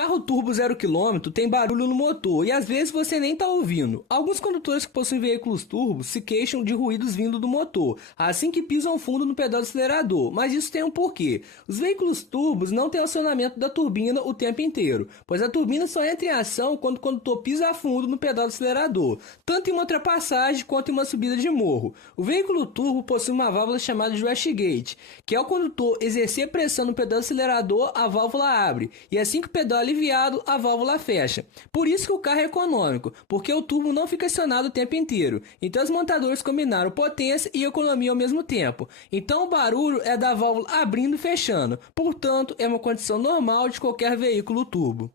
carro turbo 0 km tem barulho no motor e às vezes você nem está ouvindo. Alguns condutores que possuem veículos turbos se queixam de ruídos vindo do motor, assim que pisam fundo no pedal do acelerador, mas isso tem um porquê. Os veículos turbos não têm acionamento da turbina o tempo inteiro, pois a turbina só entra em ação quando o condutor pisa fundo no pedal do acelerador, tanto em uma ultrapassagem quanto em uma subida de morro. O veículo turbo possui uma válvula chamada de wastegate, que ao condutor exercer pressão no pedal do acelerador, a válvula abre, e assim que o pedal é aliviado, a válvula fecha. Por isso que o carro é econômico, porque o turbo não fica acionado o tempo inteiro. Então os montadores combinaram potência e economia ao mesmo tempo. Então o barulho é da válvula abrindo e fechando. Portanto, é uma condição normal de qualquer veículo turbo.